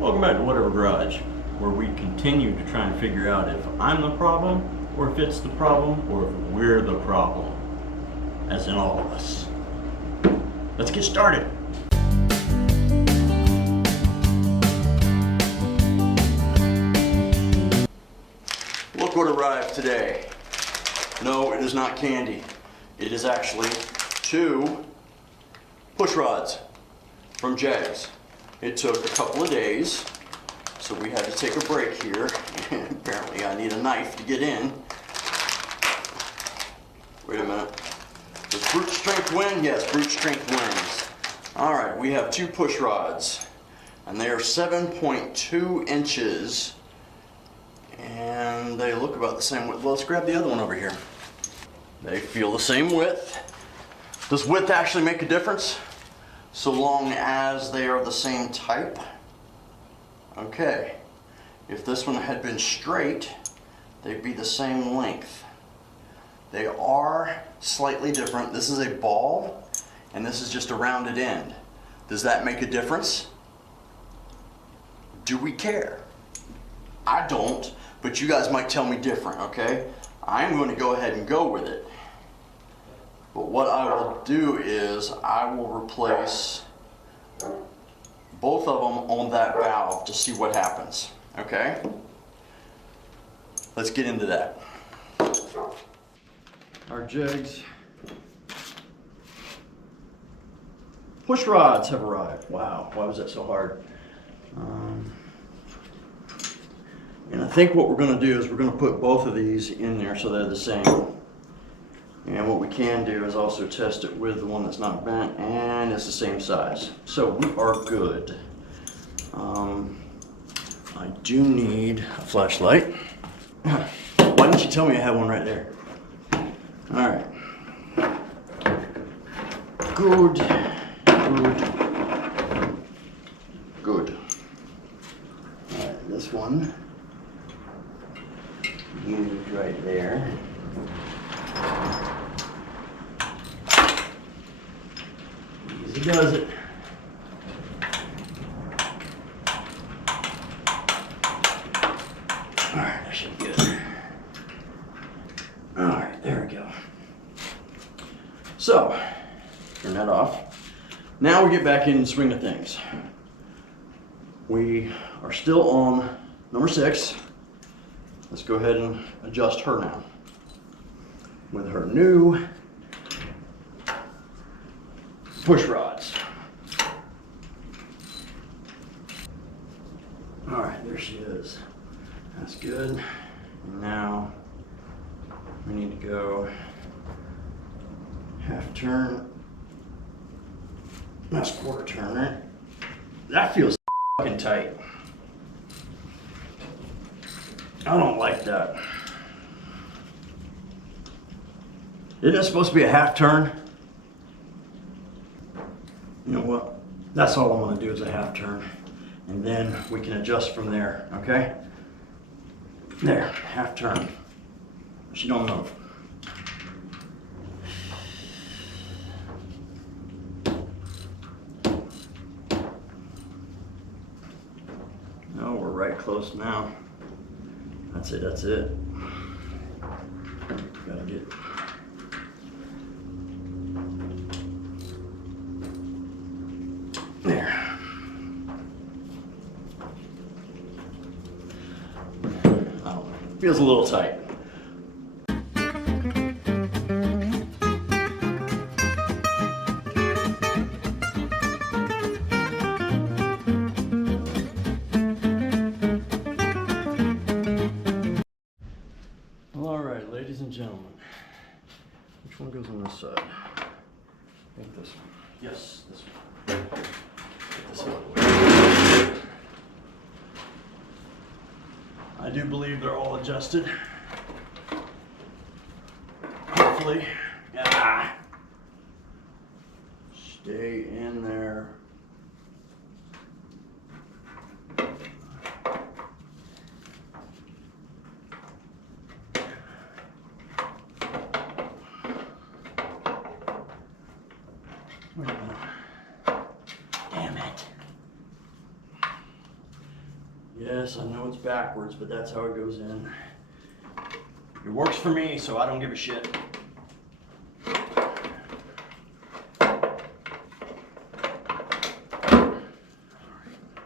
Welcome back to Whatever Garage, where we continue to try and figure out if I'm the problem, or if it's the problem, or if we're the problem, as in all of us. Let's get started. Look what arrived today. No, it is not candy. It is actually 2 push rods from Jags. It took a couple of days, so we had to take a break here. Apparently I need a knife to get in. Wait a minute. Does brute strength win? Yes, brute strength wins. Alright, we have 2 push rods, and they are 7.2 inches, and they look about the same width. Well, let's grab the other one over here. They feel the same width. Does width actually make a difference? So long as they are the same type. Okay, if this one had been straight, they'd be the same length. They are slightly different. This is a ball, and this is just a rounded end. Does that make a difference? Do we care? I don't, but you guys might tell me different, okay? I'm going to go ahead and go with it. But what I will do is I will replace both of them on that valve to see what happens, okay? Let's get into that. Our Jags push rods have arrived. Wow, why was that so hard? And I think what we're going to do is we're going to put both of these in there so they're the same. And what we can do is also test it with the one that's not bent, and it's the same size. So we are good. I do need a flashlight. Why didn't you tell me I had one right there? All right. Good. All right, this one used right there. Easy does it. Alright, that should be good. Alright, there we go. So, turn that off. Now we get back in the swing of things. We are still on number 6. Let's go ahead and adjust her now with her new push rods. All right, there she is. That's good. And now we need to go half turn. That's quarter turn, right? That feels fucking tight. I don't like that. Isn't it supposed to be a half turn? You know what? That's all I want to do is a half turn. And then we can adjust from there, okay? There, half turn. She don't move. No, we're right close now. That's it. Gotta get. There. Oh, feels a little tight. All right, ladies and gentlemen, which one goes on this side? I think this one. Yes, this one. Get this out of the way. I do believe they're all adjusted. Hopefully. Stay in there. Damn it. Yes, I know it's backwards, but that's how it goes in. It works for me, so I don't give a shit.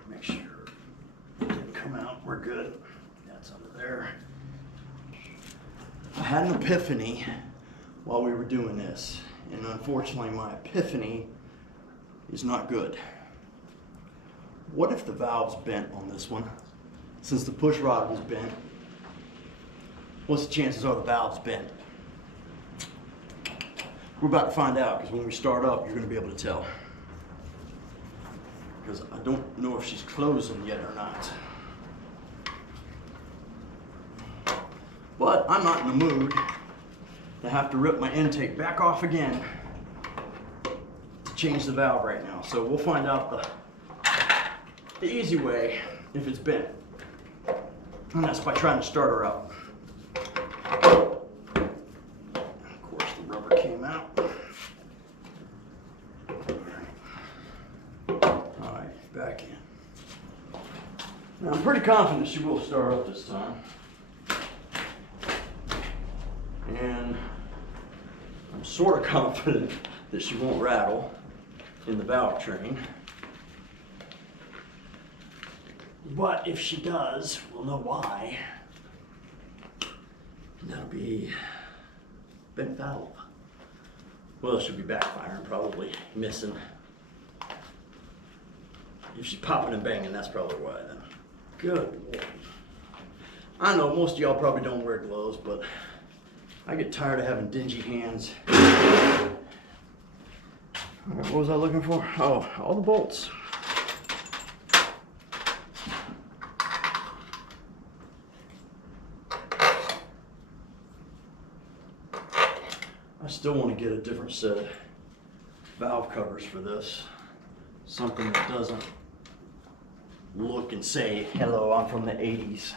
Make sure it didn't come out. We're good. That's under there. I had an epiphany while we were doing this, and unfortunately my epiphany is not good. What if the valve's bent on this one? Since the push rod was bent, what's the chances are the valve's bent? We're about to find out, because when we start up, you're going to be able to tell. Because I don't know if she's closing yet or not. But I'm not in the mood to have to rip my intake back off again to change the valve right now. So we'll find out the easy way if it's bent. And that's by trying to start her up. Of course, the rubber came out. Alright, back in. Now, I'm pretty confident she will start up this time. And I'm sort of confident that she won't rattle in the valve train. But if she does, we'll know why. That'll be bent valve. Well, she'll be backfiring, probably missing. If she's popping and banging, that's probably why then. Good Lord. I know most of y'all probably don't wear gloves, but I get tired of having dingy hands. What was I looking for? Oh, all the bolts. I still want to get a different set of valve covers for this. Something that doesn't look and say, hello, I'm from the 80s.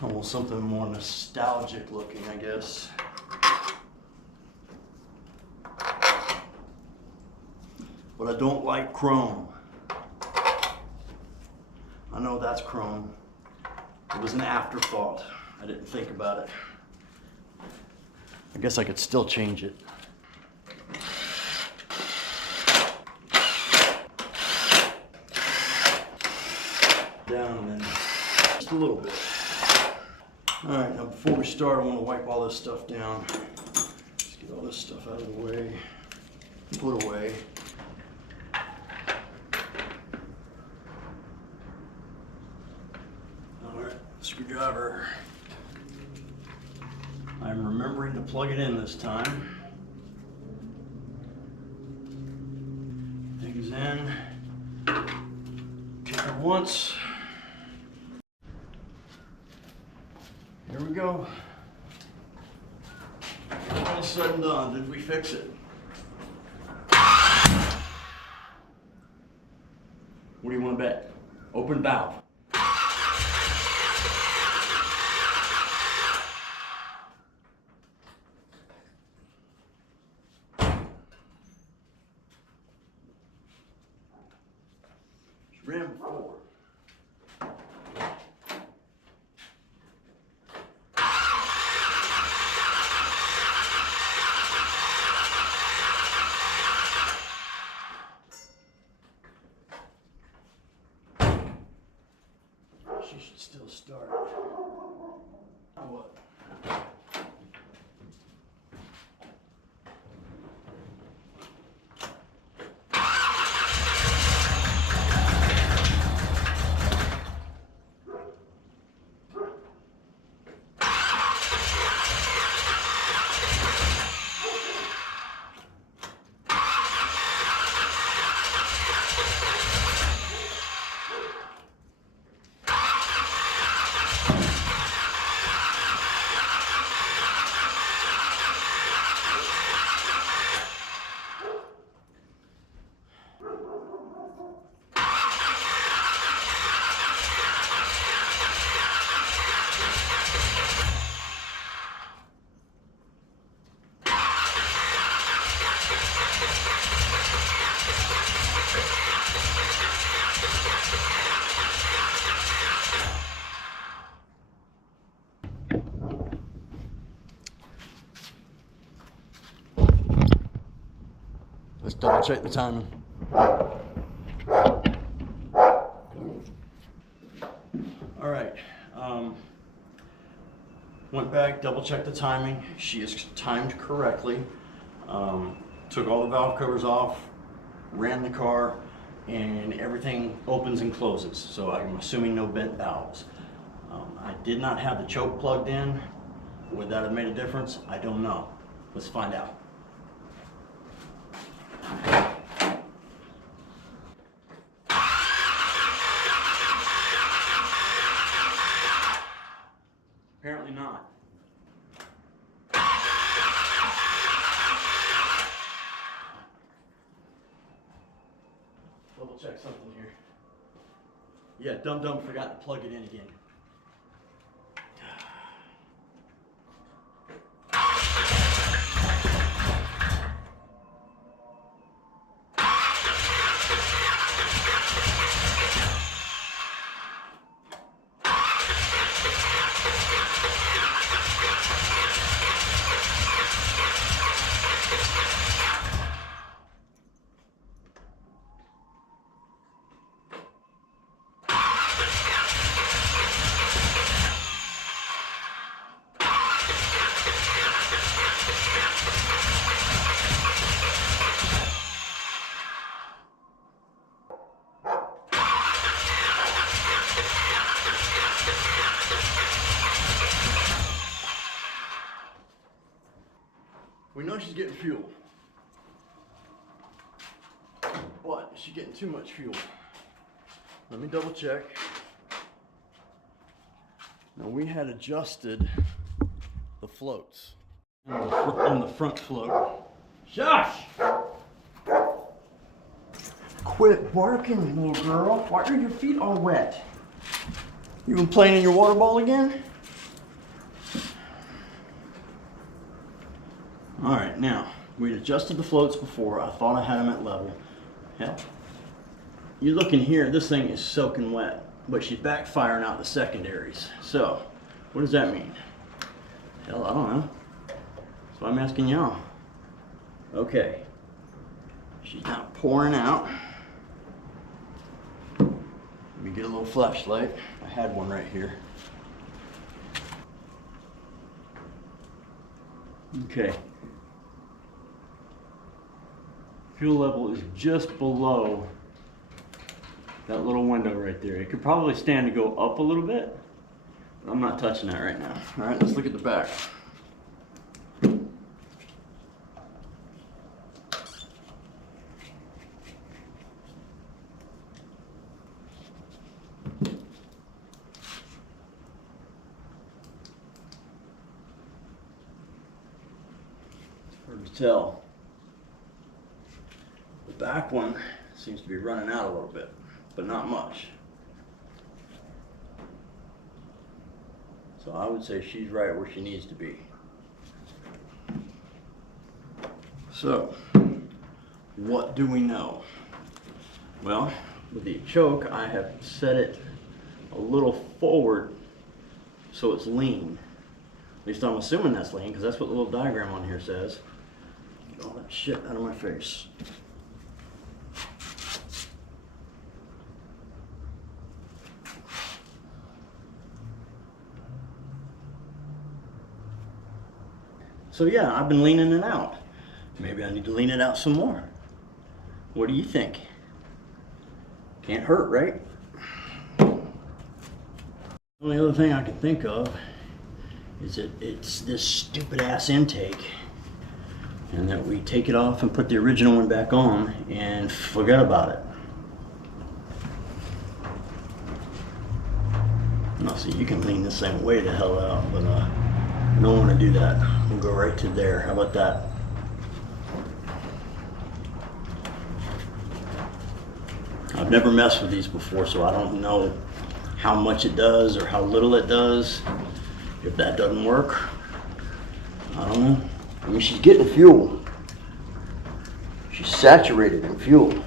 I want something more nostalgic looking, I guess. But I don't like chrome. I know that's chrome. It was an afterthought. I didn't think about it. I guess I could still change it. Down and then just a little bit. Alright, now before we start, I want to wipe all this stuff down. Let's get all this stuff out of the way. Put away. Alright, screwdriver. I'm remembering to plug it in this time. Things in. Kick her once. Here we go. All said and done. Did we fix it? What do you want to bet? Open valve. Ran before. She should still start. Now what? double check the timing. All right. Went back, double checked the timing. She is timed correctly. Took all the valve covers off, ran the car, and everything opens and closes. So I'm assuming no bent valves. I did not have the choke plugged in. Would that have made a difference? I don't know. Let's find out. Apparently not. Double check something here. Yeah, Dum forgot to plug it in again. We know she's getting fuel, but is she getting too much fuel? Let me double check. Now we had adjusted the floats on the front float. Shush! Quit barking, little girl. Why are your feet all wet? You been playing in your water ball again? All right, now, we adjusted the floats before. I thought I had them at level. Hell, you look in here, this thing is soaking wet, but she's backfiring out the secondaries. So, what does that mean? Hell, I don't know. So I'm asking y'all. Okay, she's not pouring out. Let me get a little flashlight. I had one right here. Okay. Fuel level is just below that little window right there. It could probably stand to go up a little bit, but I'm not touching that right now. All right, let's look at the back. Hard to tell. The back one seems to be running out a little bit, but not much. So I would say she's right where she needs to be. So, what do we know? Well, with the choke, I have set it a little forward so it's lean. At least I'm assuming that's lean, because that's what the little diagram on here says. Get all that shit out of my face. So yeah, I've been leaning it out. Maybe I need to lean it out some more. What do you think? Can't hurt, right? The only other thing I can think of is that it's this stupid ass intake, and that we take it off and put the original one back on and forget about it. Now see, you can lean this thing way the hell out, but I don't want to do that. We'll go right to there. How about that? I've never messed with these before, so I don't know how much it does or how little it does. If that doesn't work, I don't know. I mean, she's getting fuel. She's saturated in fuel. I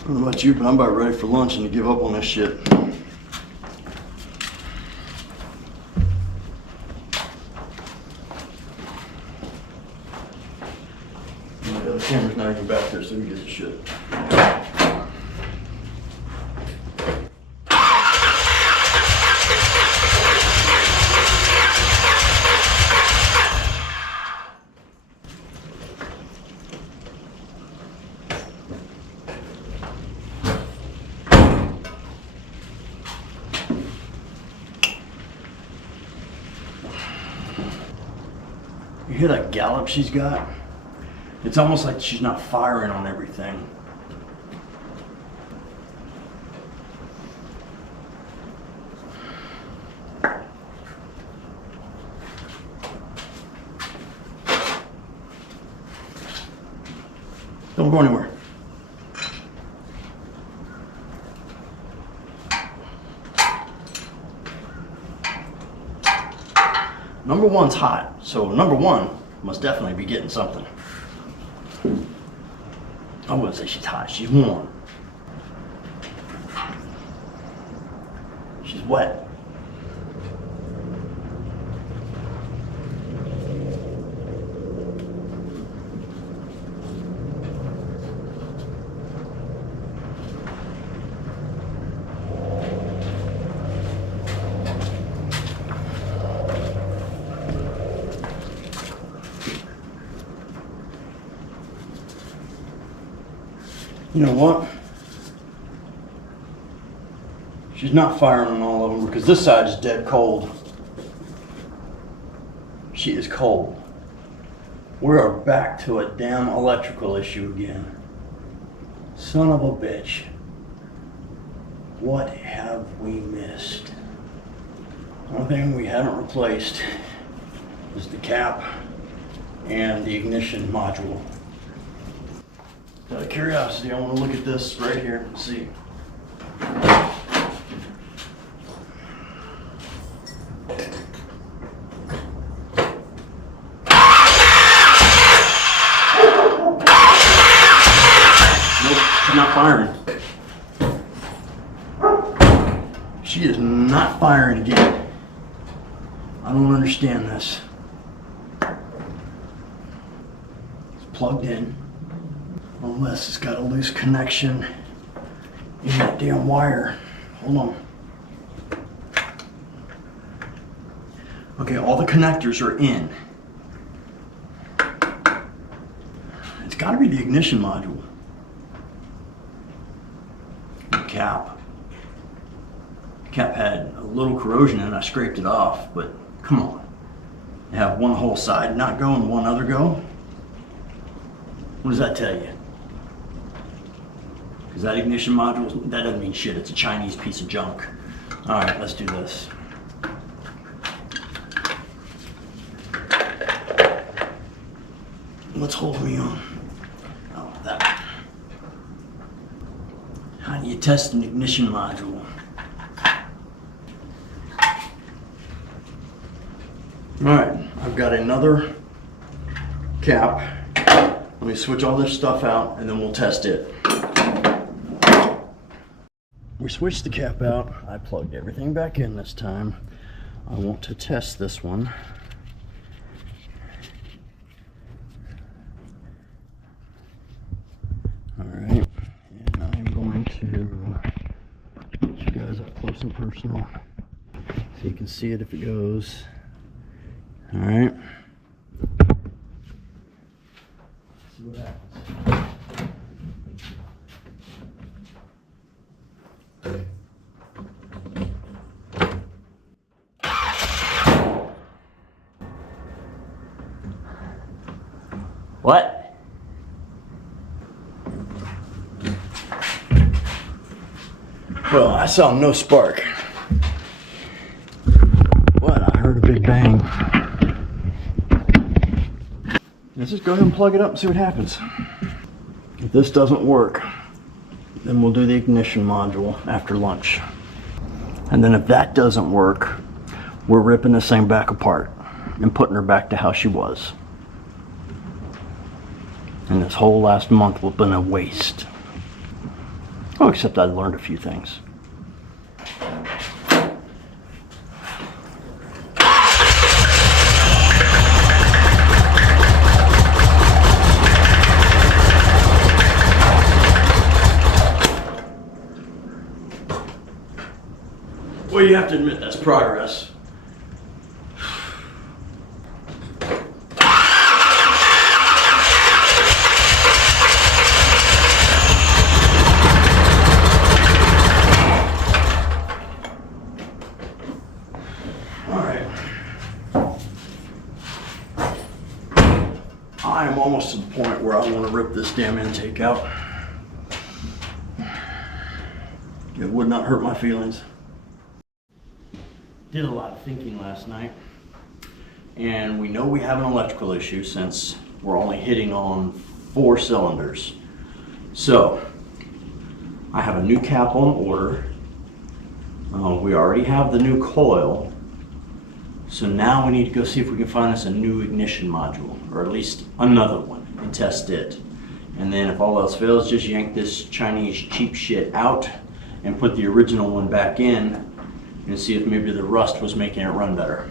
don't know about you, but I'm about ready for lunch and to give up on this shit. not even back there, so who gives a shit? You hear that gallop she's got? It's almost like she's not firing on everything. Don't go anywhere. Number one's hot, so number one must definitely be getting something. I wouldn't say she's hot, she's warm. She's wet. You know what? She's not firing on all of them because this side is dead cold. She is cold. We are back to a damn electrical issue again. Son of a bitch. What have we missed? The only thing we haven't replaced is the cap and the ignition module. Out of curiosity, I want to look at this right here and see. Nope, she's not firing. She is not firing again. I don't understand this. It's plugged in. Unless it's got a loose connection in that damn wire. Hold on. Okay, all the connectors are in. It's got to be the ignition module. The cap. The cap had a little corrosion in it. I scraped it off, but come on. You have one whole side not go and one other go? What does that tell you? Because that ignition module, that doesn't mean shit. It's a Chinese piece of junk. All right, let's do this. What's holding me on? Oh, that. How do you test an ignition module? All right, I've got another cap. Let me switch all this stuff out and then we'll test it. We switched the cap out. I plugged everything back in this time. I want to test this one. All right, and I'm going to get you guys up close and personal so you can see it if it goes. All right. See what happens. What? Well, I saw no spark. But I heard a big bang. Let's just go ahead and plug it up and see what happens. If this doesn't work, then we'll do the ignition module after lunch. And then if that doesn't work, we're ripping this thing back apart and putting her back to how she was. And this whole last month will have been a waste. Oh, except I learned a few things. Well, you have to admit that's progress. I am almost to the point where I want to rip this damn intake out. It would not hurt my feelings. Did a lot of thinking last night, and we know we have an electrical issue since we're only hitting on 4 cylinders. So I have a new cap on order. We already have the new coil. So now we need to go see if we can find us a new ignition module, or at least another one, and test it. And then if all else fails, just yank this Chinese cheap shit out and put the original one back in and see if maybe the rust was making it run better.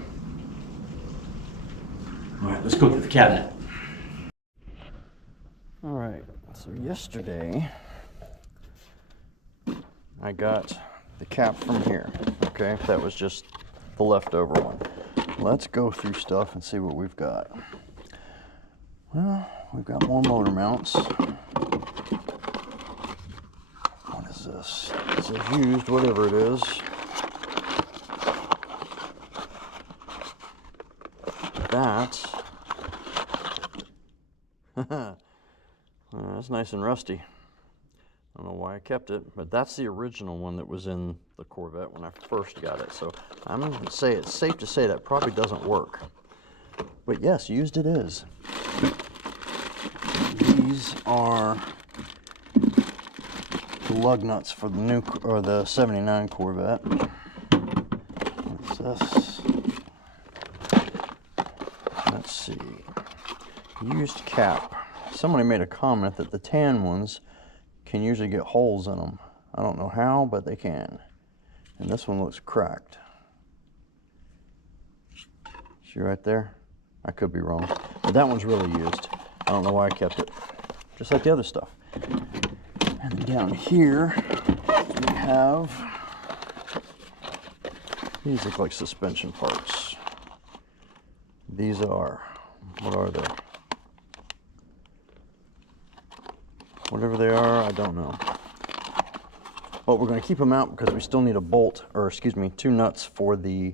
All right, let's go through the cabinet. All right, so yesterday I got the cap from here, okay? That was just the leftover one. Let's go through stuff and see what we've got. Well, we've got more motor mounts. What is this? It says used, whatever it is. That. That's nice and rusty. I don't know why I kept it, but that's the original one that was in the Corvette when I first got it. So I'm going to say it's safe to say that probably doesn't work. But yes, used it is. These are the lug nuts for the new, or the 79 Corvette. What's this? Let's see. Used cap. Somebody made a comment that the tan ones can usually get holes in them. I don't know how, but they can. And this one looks cracked. See right there? I could be wrong. But that one's really used. I don't know why I kept it. Just like the other stuff. And down here, we have, these look like suspension parts. These are, what are they? Whatever they are, I don't know. But we're going to keep them out because we still need a bolt, or excuse me, 2 nuts for the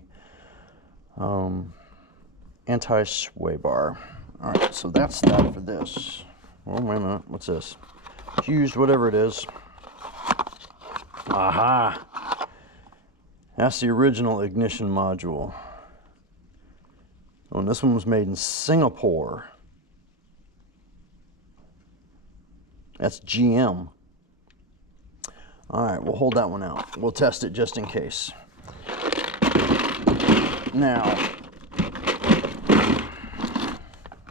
anti-sway bar. All right, so that's that for this. Oh, wait a minute, what's this? Used, whatever it is. Aha! That's the original ignition module. Oh, and this one was made in Singapore. That's GM. All right, we'll hold that one out. We'll test it just in case. Now,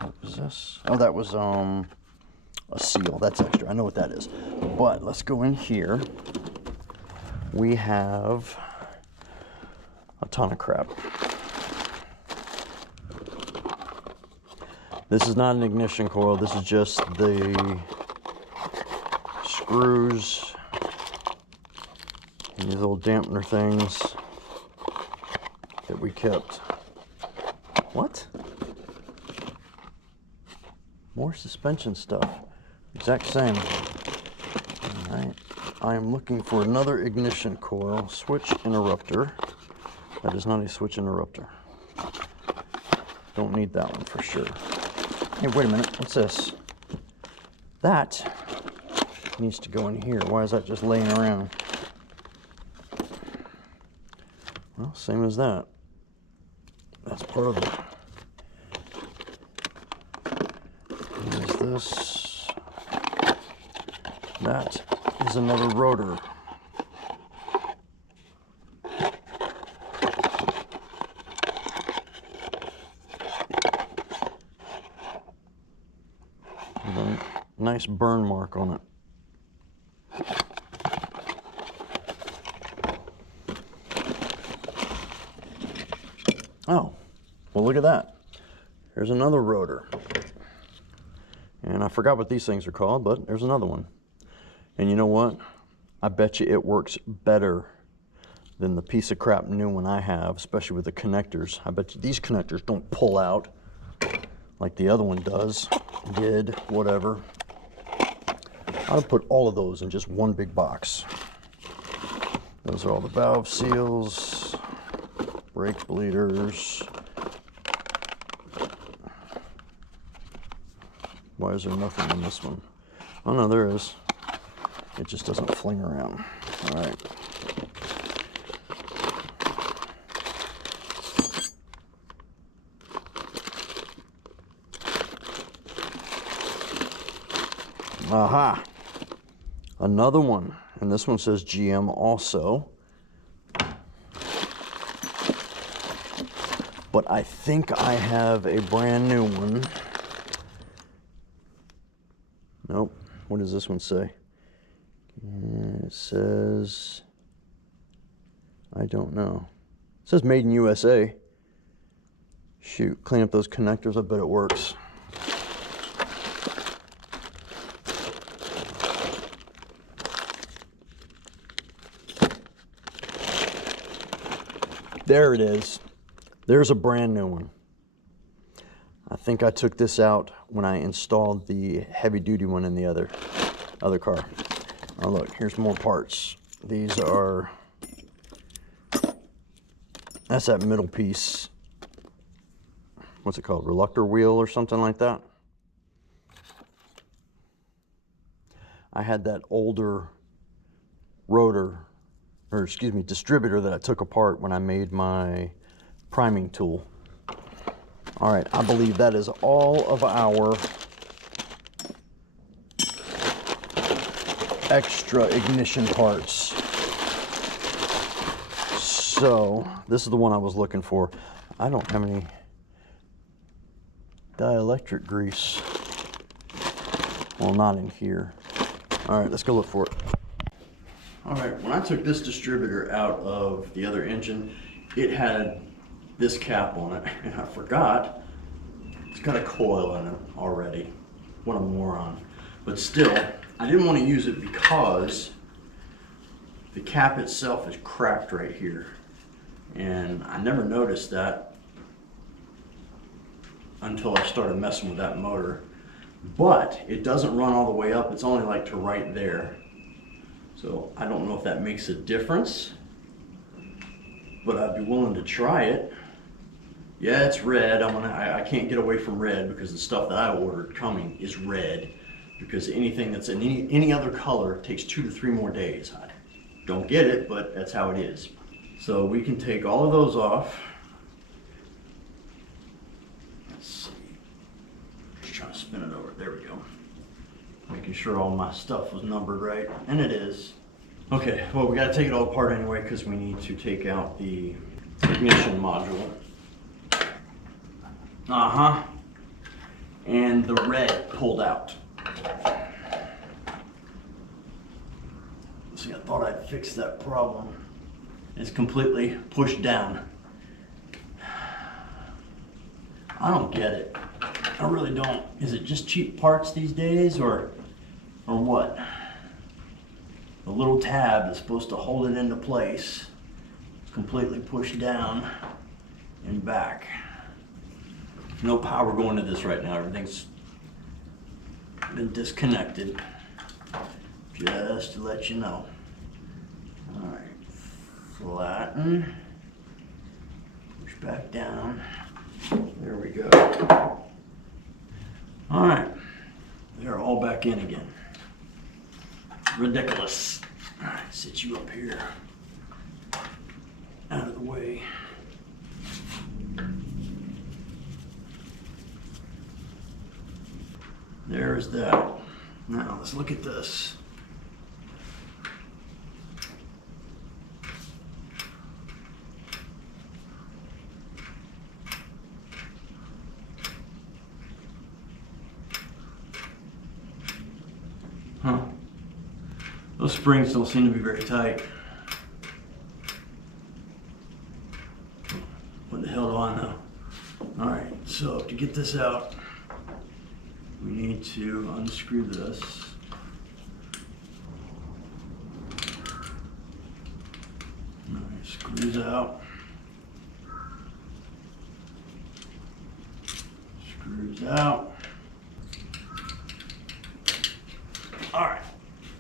what was this? Oh, that was a seal. That's extra. I know what that is. But let's go in here. We have a ton of crap. This is not an ignition coil. This is just the screws and these little dampener things that we kept. What? More suspension stuff. Exact same. All right. I am looking for another ignition coil switch interrupter. That is not a switch interrupter. Don't need that one for sure. Hey, wait a minute. What's this? That needs to go in here. Why is that just laying around? Well, same as that. That's part of it. What is this? That is another rotor. With a nice burn mark on it. Oh, well, look at that. There's another rotor. And I forgot what these things are called, but there's another one. And you know what? I bet you it works better than the piece of crap new one I have, especially with the connectors. I bet you these connectors don't pull out like the other one does. Did, whatever. I'll put all of those in just one big box. Those are all the valve seals, brake bleeders. Why is there nothing in this one? Oh no, there is. It just doesn't fling around. All right. Aha! Another one, and this one says GM also. But I think I have a brand new one. Nope. What does this one say? It says, I don't know. It says made in USA. Shoot, clean up those connectors. I bet it works. There it is. There's a brand new one. I think I took this out when I installed the heavy duty one in the other car. Oh look, here's more parts. These are, that's that middle piece. What's it called? Reluctor wheel or something like that. I had that older rotor, or excuse me, distributor that I took apart when I made my priming tool. All right, I believe that is all of our extra ignition parts. So this is the one I was looking for. I don't have any dielectric grease. Well, not in here. All right, let's go look for it. All right, when I took this distributor out of the other engine, it had this cap on it, and I forgot it's got a coil in it already. What a moron. But still, I didn't want to use it because the cap itself is cracked right here. And I never noticed that until I started messing with that motor. But it doesn't run all the way up, it's only like to right there. So I don't know if that makes a difference, but I'd be willing to try it. Yeah, it's red. I can't get away from red because the stuff that I ordered coming is red. Because anything that's in any other color takes 2 to 3 more days. I don't get it, but that's how it is. So we can take all of those off. Let's see. Just trying to spin it over. There we go. Making sure all my stuff was numbered right, and it is. Okay, well, we got to take it all apart anyway because we need to take out the ignition module. And the red pulled out. See, I thought I'd fix that problem. It's completely pushed down. I don't get it. I really don't. Is it just cheap parts these days, or what? The little tab is supposed to hold it into place. It's completely pushed down and back. No power going to this right now. Everything's been disconnected. Just to let you know. All right, flatten. Push back down. There we go. All right, they're all back in again. Ridiculous. All right, sit you up here, out of the way. There's that. Now let's look at this. Huh. Those springs don't seem to be very tight. What the hell do I know? All right, so to get this out, we need to unscrew this. All right, out. Screws out. All right,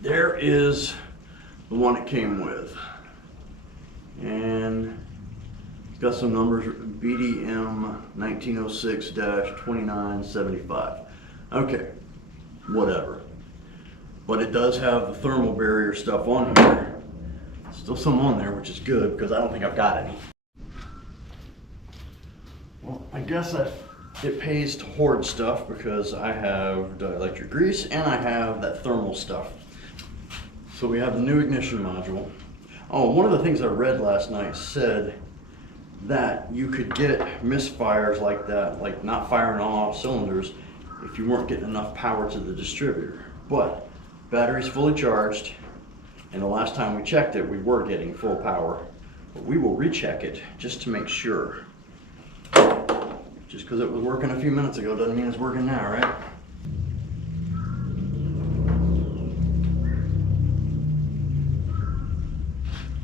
there is the one it came with. And it's got some numbers, BDM 1906-2975. Okay, whatever. But it does have the thermal barrier stuff on here. Still some on there, which is good because I don't think I've got any. Well, I guess it pays to hoard stuff because I have dielectric grease and I have that thermal stuff. So we have the new ignition module. Oh, one of the things I read last night said that you could get misfires like that, like not firing on all cylinders, if you weren't getting enough power to the distributor. But battery's fully charged, and the last time we checked it, we were getting full power. But we will recheck it just to make sure. Just because it was working a few minutes ago doesn't mean it's working now, right?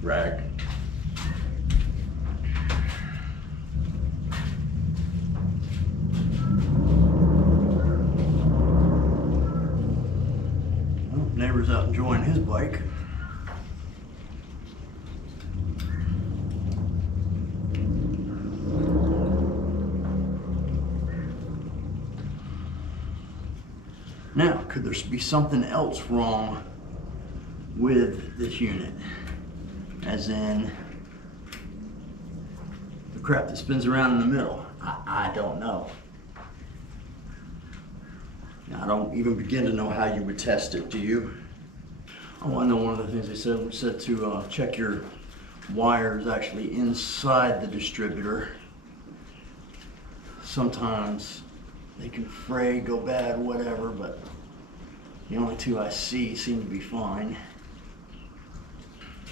Rag. Well, neighbor's out enjoying his bike. Now, could there be something else wrong with this unit? As in the crap that spins around in the middle? I don't know. I don't even begin to know how you would test it, do you? Oh, I know one of the things they said to check your wires actually inside the distributor. Sometimes they can fray, go bad, whatever, but the only two I see seem to be fine.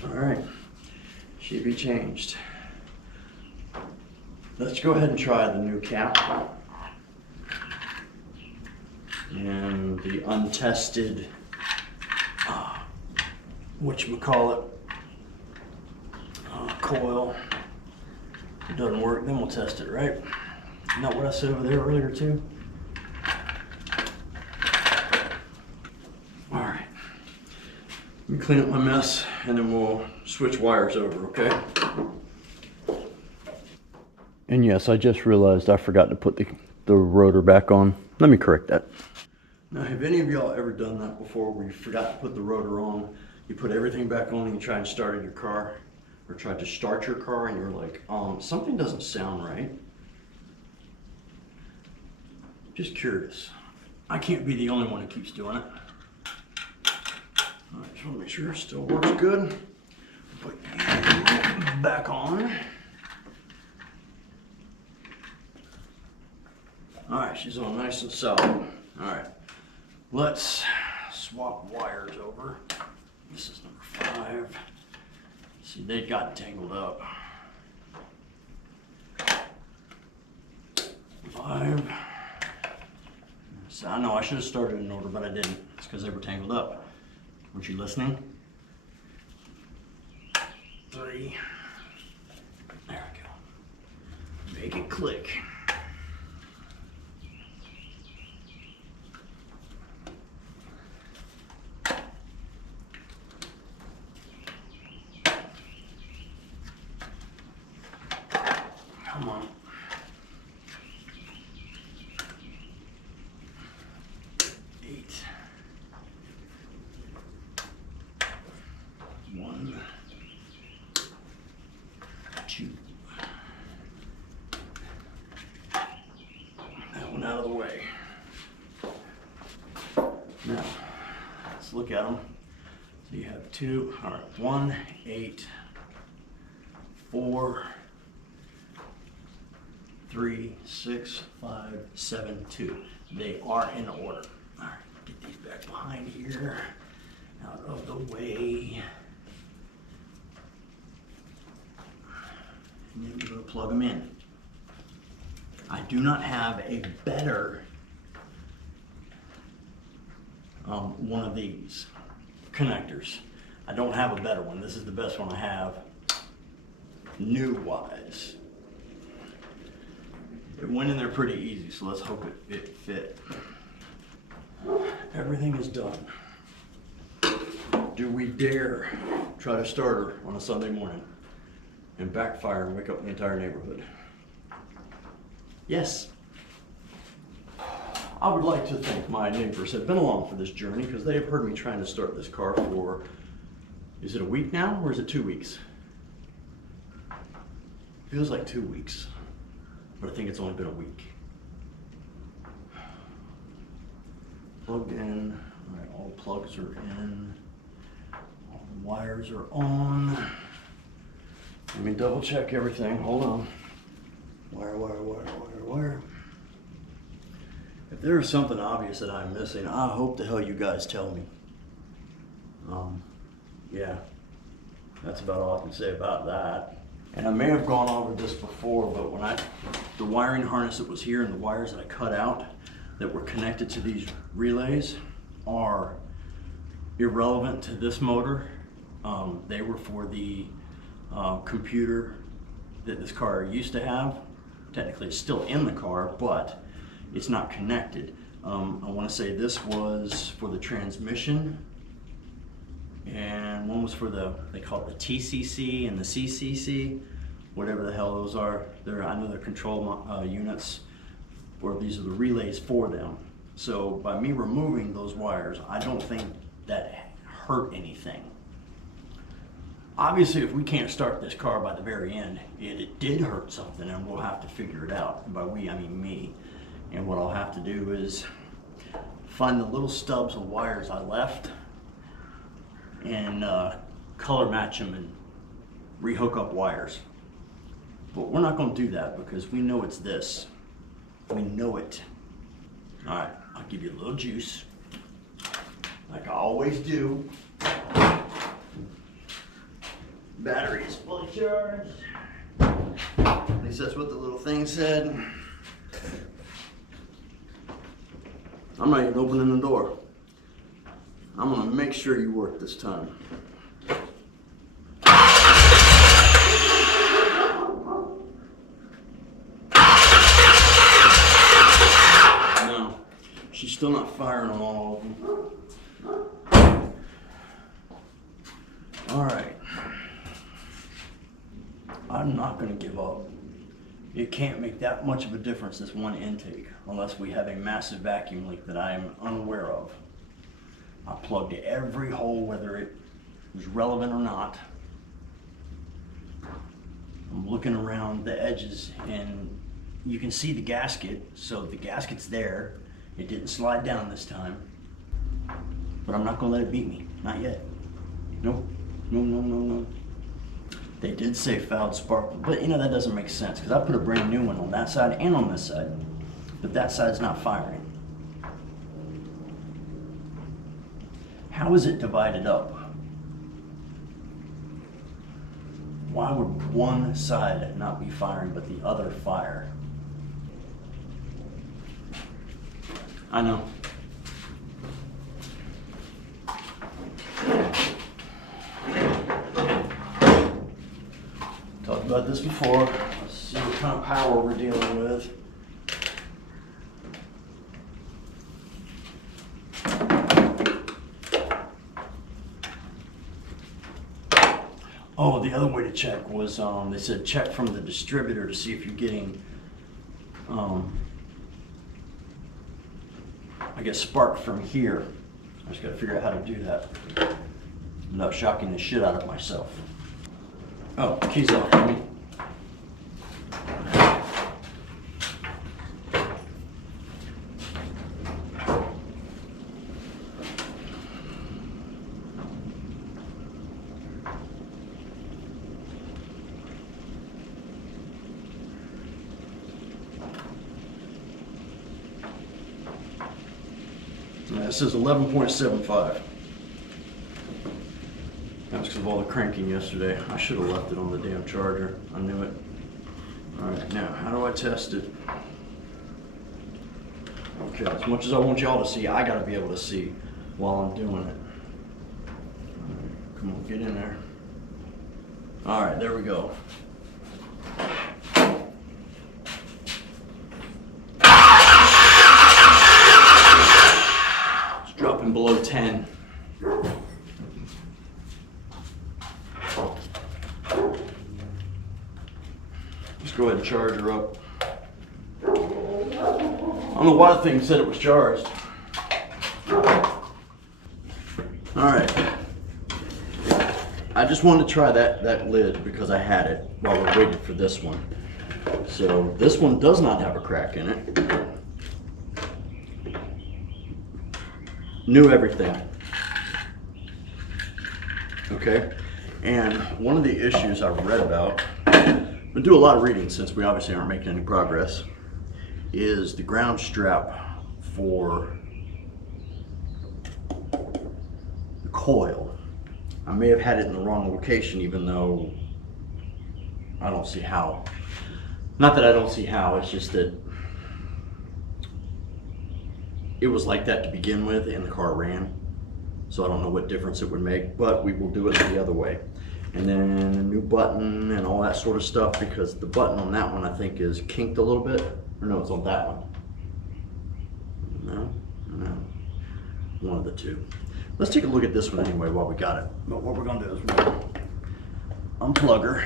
All right, should be changed. Let's go ahead and try the new cap and the untested, whatchamacallit, coil. If it doesn't work, then we'll test it, right? Isn't that what I said over there earlier too? All right, let me clean up my mess and then we'll switch wires over, okay? And yes, I just realized I forgot to put the rotor back on. Let me correct that. Now, have any of y'all ever done that before where you forgot to put the rotor on? You put everything back on and you try and start in your car, or tried to start your car and you're like, something doesn't sound right. Just curious. I can't be the only one who keeps doing it. All right, just want to make sure it still works good. Put you back on. All right, she's all nice and solid. All right, let's swap wires over. This is number 5. See, they got tangled up. 5. So I know I should have started in order, but I didn't. It's because they were tangled up. Weren't you listening? 3. There we go. Make it click. Come on. 8. 1, 2. That one out of the way. Now, let's look at them. So you have 2, all right, 1, 8, 4, 3, 6, 5, 7, 2. They are in order. All right, get these back behind here, out of the way. And then we're going to plug them in. I do not have a better one of these connectors. I don't have a better one. This is the best one I have. new wise. It went in there pretty easy, so let's hope it fit. Everything is done. Do we dare try to start her on a Sunday morning and backfire and wake up the entire neighborhood? Yes. I would like to thank my neighbors have been along for this journey because they have heard me trying to start this car for, is it a week now or is it 2 weeks? Feels like 2 weeks, but I think it's only been a week. Plugged in, all right, all the plugs are in, all the wires are on. Let me double check everything, hold on. Wire. If there is something obvious that I'm missing, I hope the hell you guys tell me. Yeah, that's about all I can say about that. And I may have gone over this before, but when the wiring harness that was here and the wires that I cut out that were connected to these relays are irrelevant to this motor. They were for the computer that this car used to have. Technically it's still in the car, but it's not connected. I want to say this was for the transmission, and one was for they call it the TCC and the CCC, whatever the hell those are. I know they're control units, or these are the relays for them. So by me removing those wires, I don't think that hurt anything. Obviously, if we can't start this car by the very end, it did hurt something, and we'll have to figure it out. And by we, I mean me. And what I'll have to do is find the little stubs of wires I left and color match them and rehook up wires. But we're not going to do that because we know it's this. We know it. All right, I'll give you a little juice, like I always do. Battery is fully charged. At least that's what the little thing said. I'm not even opening the door. I'm gonna make sure you work this time. No, she's still not firing on all of them. All right. I'm not gonna give up. It can't make that much of a difference, this one intake, unless we have a massive vacuum leak that I am unaware of. I plugged every hole, whether it was relevant or not. I'm looking around the edges and you can see the gasket, so the gasket's there. It didn't slide down this time, but I'm not gonna let it beat me, not yet. Nope, no. They did say fouled spark, but you know, that doesn't make sense because I put a brand new one on that side and on this side, but that side's not firing. How is it divided up? Why would one side not be firing but the other fire? I know. Talked about this before. Let's see what kind of power we're dealing with. Oh, the other way to check was they said check from the distributor to see if you're getting, I guess, spark from here. I just got to figure out how to do that without shocking the shit out of myself. Oh, keys off for me. It says 11.75. That's because of all the cranking yesterday. I should have left it on the damn charger. I knew it. Alright, now, how do I test it? Okay, as much as I want y'all to see, I gotta be able to see while I'm doing it. Right, come on, get in there. Alright, there we go. below 10. Just go ahead and charge her up. I don't know why the thing said it was charged. Alright. I just wanted to try that lid because I had it while we waited for this one. So this one does not have a crack in it. New everything. Okay, and one of the issues I've read about, I'm gonna do a lot of reading since we obviously aren't making any progress, is the ground strap for the coil. I may have had it in the wrong location, even though I don't see how. Not that I don't see how, it's just that it was like that to begin with and the car ran. So I don't know what difference it would make, but we will do it the other way. And then a new button and all that sort of stuff, because the button on that one I think is kinked a little bit. Or no, it's on that one. No. One of the two. Let's take a look at this one anyway while we got it. But what we're gonna do is we're gonna unplug her.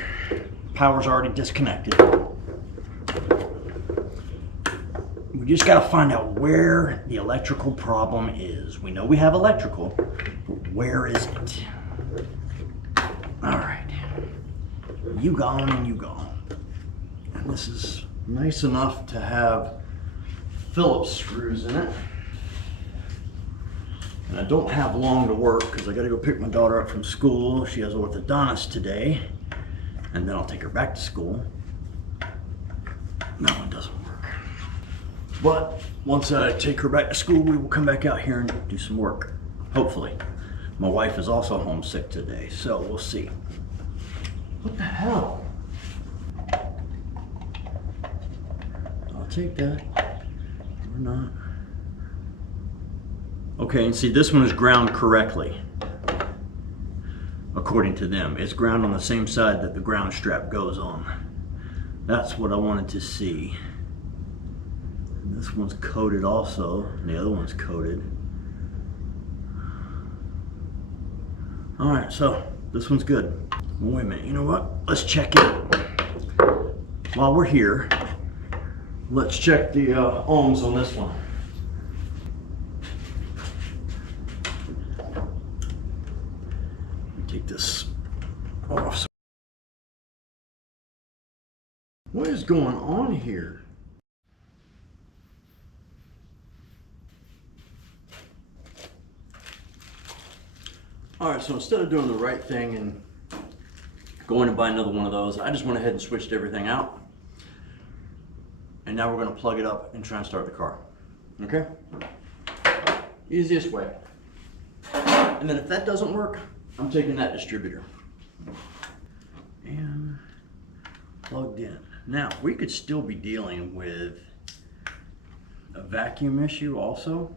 Power's already disconnected. We just got to find out where the electrical problem is. We know we have electrical, but where is it? All right, you gone and you gone. And this is nice enough to have Phillips screws in it. And I don't have long to work because I got to go pick my daughter up from school. She has orthodontist today, and then I'll take her back to school. That one doesn't work. But once I take her back to school, we will come back out here and do some work. Hopefully. My wife is also homesick today, so we'll see. What the hell? I'll take that. Or not. Okay, and see, this one is ground correctly. According to them. It's ground on the same side that the ground strap goes on. That's what I wanted to see. And this one's coated also, and the other one's coated. All right, so this one's good. Wait a minute, you know what? Let's check it. While we're here, let's check the ohms on this one. Let me take this off. What is going on here? All right, so instead of doing the right thing and going to buy another one of those, I just went ahead and switched everything out. And now we're gonna plug it up and try and start the car, okay? Easiest way. And then if that doesn't work, I'm taking that distributor. And plugged in. Now, we could still be dealing with a vacuum issue also.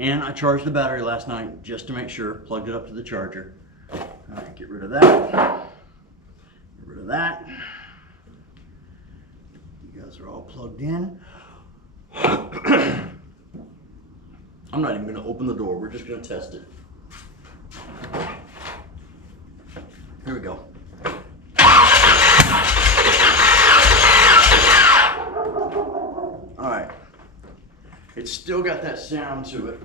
And I charged the battery last night just to make sure, plugged it up to the charger. All right, get rid of that. Get rid of that. You guys are all plugged in. I'm not even gonna open the door, we're just gonna test it. Here we go. All right. It's still got that sound to it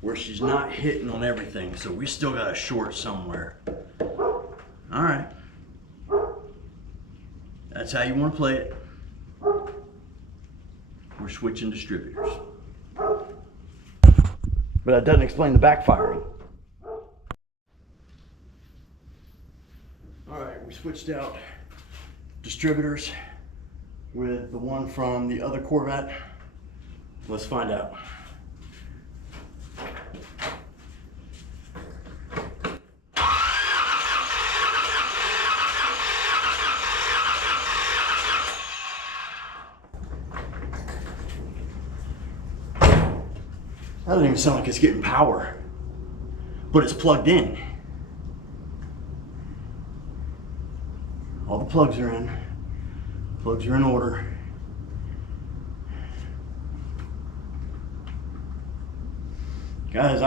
where she's not hitting on everything, so we still got a short somewhere. All right, that's how you want to play it. We're switching distributors, but that doesn't explain the backfiring. All right, we switched out distributors with the one from the other Corvette. Let's find out. That doesn't even sound like it's getting power, but it's plugged in. All the plugs are in. Plugs are in order. Guys,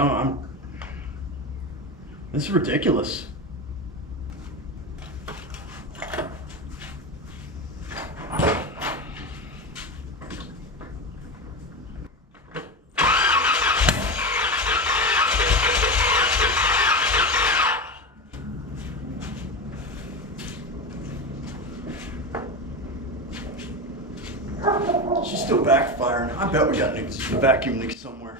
this is ridiculous. She's still backfiring. I bet we got a vacuum leak somewhere.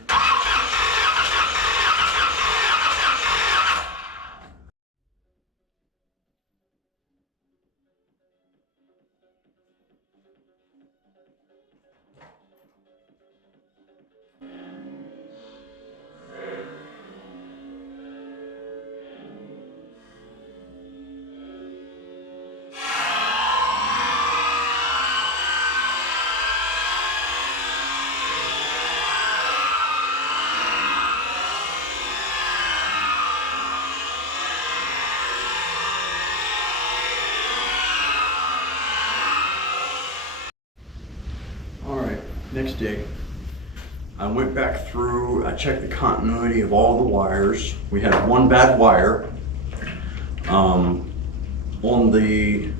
Next day, I went back through, I checked the continuity of all the wires. We had one bad wire on the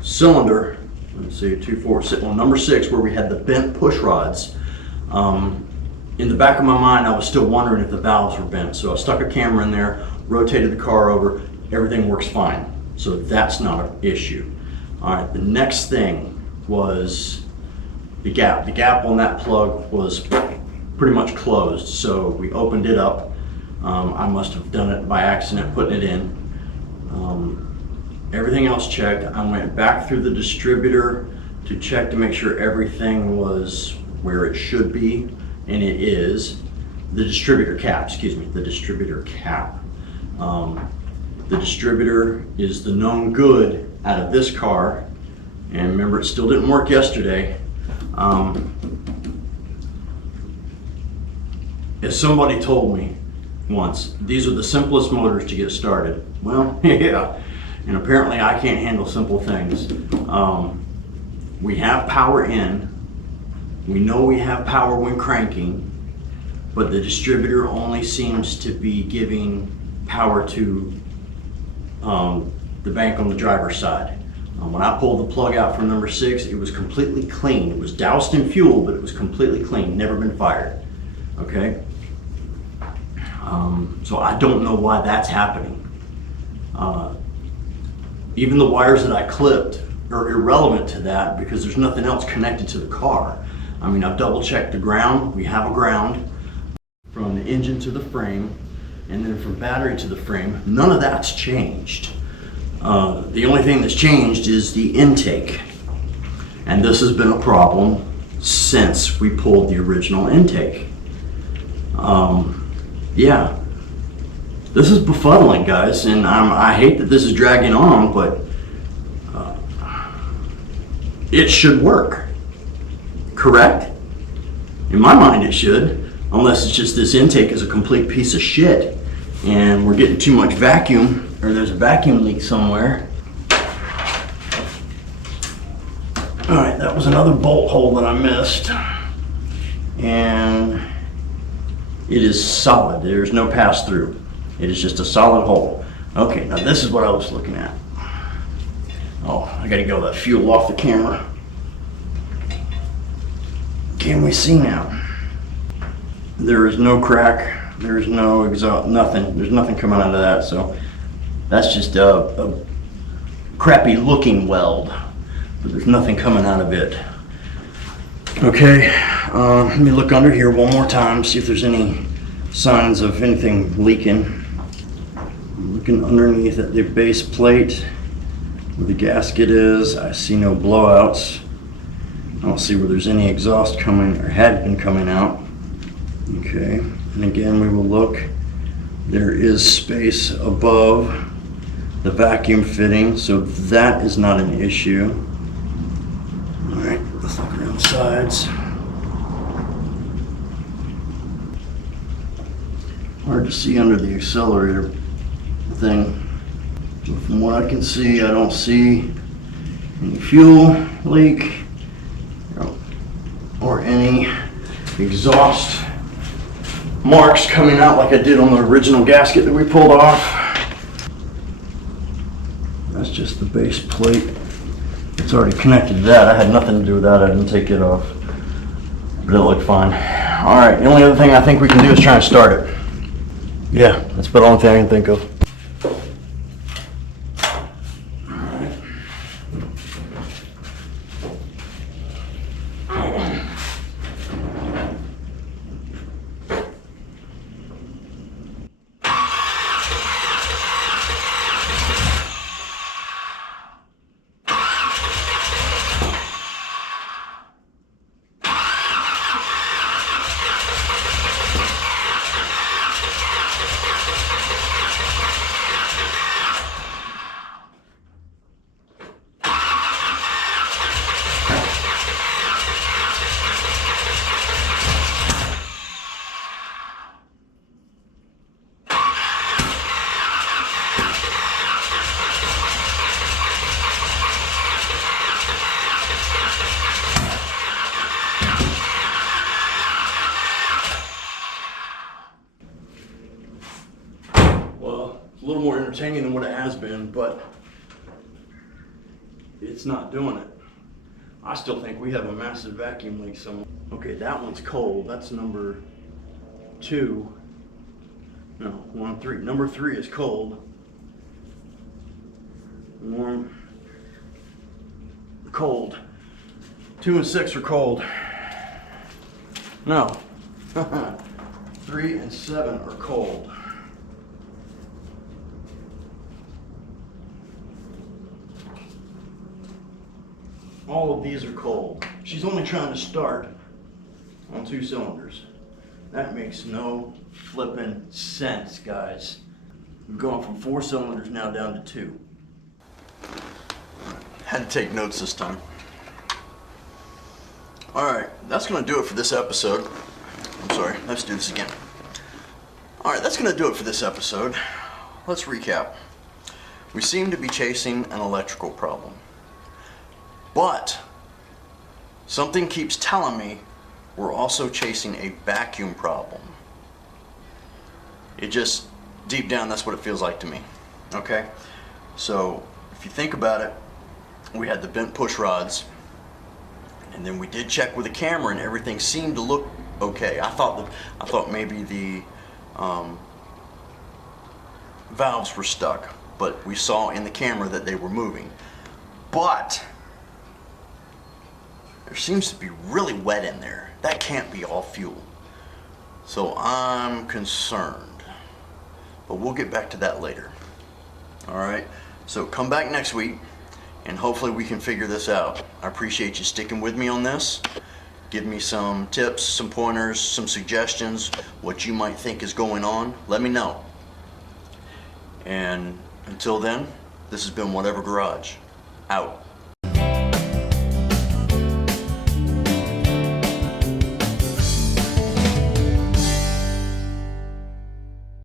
cylinder, let's see, 2, 4, 6, on number 6, where we had the bent push rods. In the back of my mind, I was still wondering if the valves were bent. So I stuck a camera in there, rotated the car over, everything works fine. So that's not an issue. All right, the next thing was the gap. The gap on that plug was pretty much closed, so we opened it up. I must have done it by accident putting it in. Everything else checked. I went back through the distributor to check to make sure everything was where it should be, and it is. The distributor cap, excuse me, the distributor cap. The distributor is the known good out of this car, and remember, it still didn't work yesterday. As somebody told me once, these are the simplest motors to get started. Well, yeah, and apparently I can't handle simple things. We have power in, we know we have power when cranking, but the distributor only seems to be giving power to the bank on the driver's side. When I pulled the plug out from number 6, it was completely clean. It was doused in fuel, but it was completely clean, never been fired. Okay? So I don't know why that's happening. Even the wires that I clipped are irrelevant to that because there's nothing else connected to the car. I mean, I've double checked the ground. We have a ground from the engine to the frame, and then from battery to the frame. None of that's changed. The only thing that's changed is the intake, and this has been a problem since we pulled the original intake. Yeah, this is befuddling, guys, and I hate that this is dragging on, but it should work, correct? In my mind it should, unless it's just this intake is a complete piece of shit and we're getting too much vacuum, or there's a vacuum leak somewhere. All right, that was another bolt hole that I missed. And it is solid. There's no pass through. It is just a solid hole. Okay, now this is what I was looking at. Oh, I gotta get that fuel off the camera. Can we see now? There is no crack. There is no exhaust, nothing. There's nothing coming out of that, so that's just a crappy looking weld, but there's nothing coming out of it. Okay, let me look under here one more time, see if there's any signs of anything leaking. I'm looking underneath at the base plate where the gasket is. I see no blowouts. I don't see where there's any exhaust coming or had been coming out. Okay, and again we will look. There is space above the vacuum fitting, so that is not an issue. All right, let's look around the sides. Hard to see under the accelerator thing. So from what I can see, I don't see any fuel leak or any exhaust marks coming out like I did on the original gasket that we pulled off. That's just the base plate. It's already connected to that. I had nothing to do with that. I didn't take it off. But it looked fine. Alright, the only other thing I think we can do is try and start it. Yeah, that's about the only thing I can think of. A little more entertaining than what it has been, but it's not doing it. I still think we have a massive vacuum leak somewhere. Okay, that one's cold. That's number 2. No, 1, 3. Number 3 is cold. Warm. Cold. 2 and 6 are cold. No. 3 and 7 are cold. All of these are cold. She's only trying to start on 2 cylinders. That makes no flippin' sense, guys. We've gone from 4 cylinders now down to 2. Had to take notes this time. Alright, that's gonna do it for this episode. I'm sorry, let's do this again. Alright, that's gonna do it for this episode. Let's recap. We seem to be chasing an electrical problem. But something keeps telling me we're also chasing a vacuum problem. It just, deep down, that's what it feels like to me. Okay? So, if you think about it, we had the bent push rods, and then we did check with the camera and everything seemed to look okay. I thought maybe the valves were stuck, but we saw in the camera that they were moving. But there seems to be really wet in there. That can't be all fuel. So I'm concerned. But we'll get back to that later. Alright, so come back next week and hopefully we can figure this out. I appreciate you sticking with me on this. Give me some tips, some pointers, some suggestions, what you might think is going on. Let me know. And until then, this has been Whatever Garage. Out.